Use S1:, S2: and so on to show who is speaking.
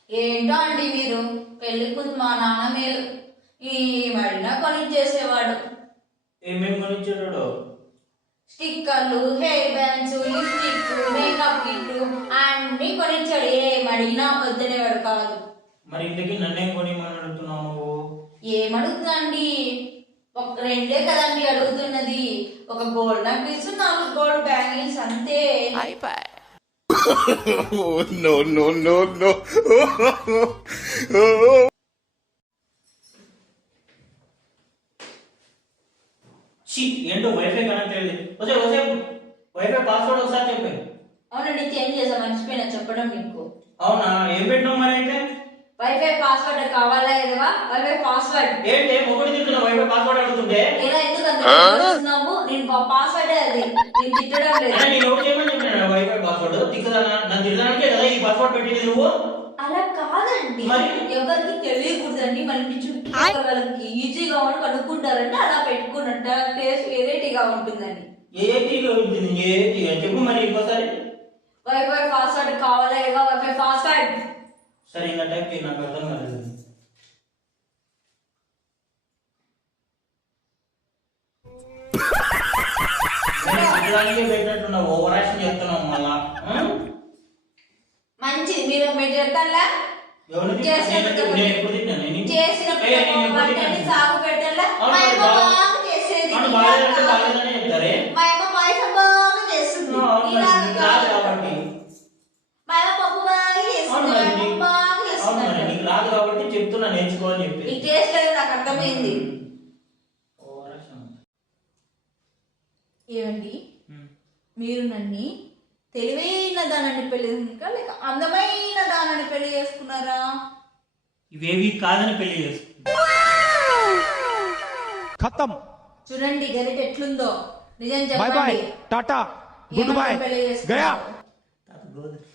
S1: ఏంటో అండి మీరు పెళ్లి ముందు మా నాన్న మీరు ఈ మడిన కొనిచ్చేసేవాడు.
S2: ఏమేమి కొనిచ్చాడు?
S1: స్టిక్కర్లు, హెయిర్ బ్యాండ్స్, లిప్స్టిక్, మేకప్ కిట్లు అన్ని కొనిచ్చాడు. ఏమడిగినా వద్దనేవాడు కాదు.
S2: మరి ఇంటికి నన్నేం కొనిమని అడుగుతున్నావు నువ్వు?
S1: ఏమడుగుతుందండి, ఒక రెండే కదండి అడుగుతున్నది. ఒక గోల్డ్ నెక్లెస్, 4 గోల్డ్ బ్యాంగిల్స్ అంతే.
S3: no, no, no, no.
S2: ఏంటో వైఫై కనెక్ట్ అయ్యింది. వచ్చే వైఫై పాస్వర్డ్ ఒకసారి చెప్పే.
S1: అవునండి, చేంజ్ చేసా, మర్చిపోయినా చెప్పడం మీకు.
S2: అవునా, ఏం పెట్టినావు మరి అయితే?
S1: వైఫై పాస్వర్డ్ కావాలా ఎదవా? వైఫై పాస్వర్డ్
S2: ఏంటి మొగుడు తింటున్నా వైఫై పాస్వర్డ్ అడుగుతుంటే?
S1: ఇలా ఎందుకు అంటున్నావు? నేను పాస్వర్డే అది, నేను తిట్టడం లేదు.
S2: నేను ఎవరు చేయమని చెప్పినా వైఫై పాస్వర్డ్? తిక్కదానా, నన్ను తిట్టడానికే కదా ఈ పాస్వర్డ్ పెట్టింది నువ్వు.
S1: అలా కాదండి, ఎవరికి తెలియకూడదండి. మన చుట్టూ వాళ్ళకి ఈజీగా ఉండి కనుక్కుంటారంటే అలా పెట్టుకున్నట్ట టేస్ట్ వెరైటీగా ఉంటుందని.
S2: ఏటీగా ఉంటుంది? ఏటీ చెప్పు మరి ఇంకోసారి.
S1: వైఫై పాస్వర్డ్ కావాలా ఎదవా? Wifi password.
S2: సరే ఇంకా టైప్ చేయి, నాకు అర్థం కాలేదు. పెట్టినట్టున్నావు, ఓవర్ యాక్షన్ చేస్తున్నావు మళ్ళా.
S1: మంచిది, మీరు చెప్తారా? చేసిన సాగు పెట్టాలా? మా అమ్మ బాగా చేసేది, మా అమ్మ పాయసం బాగా చేస్తుంది, మా అమ్మ పప్పు బాగా చేస్తుంది, బాగా చేస్తుంది.
S2: రాదు కాబట్టి చెప్తున్నా, నేర్చుకోవాలని చెప్పి.
S1: ఈ టేస్ట్ లేదు, నాకు అర్థమైంది. ఏమండి, మీరు నన్ను తెలివైన దానాన్ని పెళ్లి చేసుకున్నారా లేక అందమైన దానాన్ని పెళ్లి చేసుకున్నారా?
S2: ఇవేవి కాదని పెళ్లి చేసుకున్నా.
S4: ఖతం.
S1: చూడండి గరిట ఎట్లుందో, నిజం చెప్పండి.
S4: Bye bye, tata, good bye, Gaya.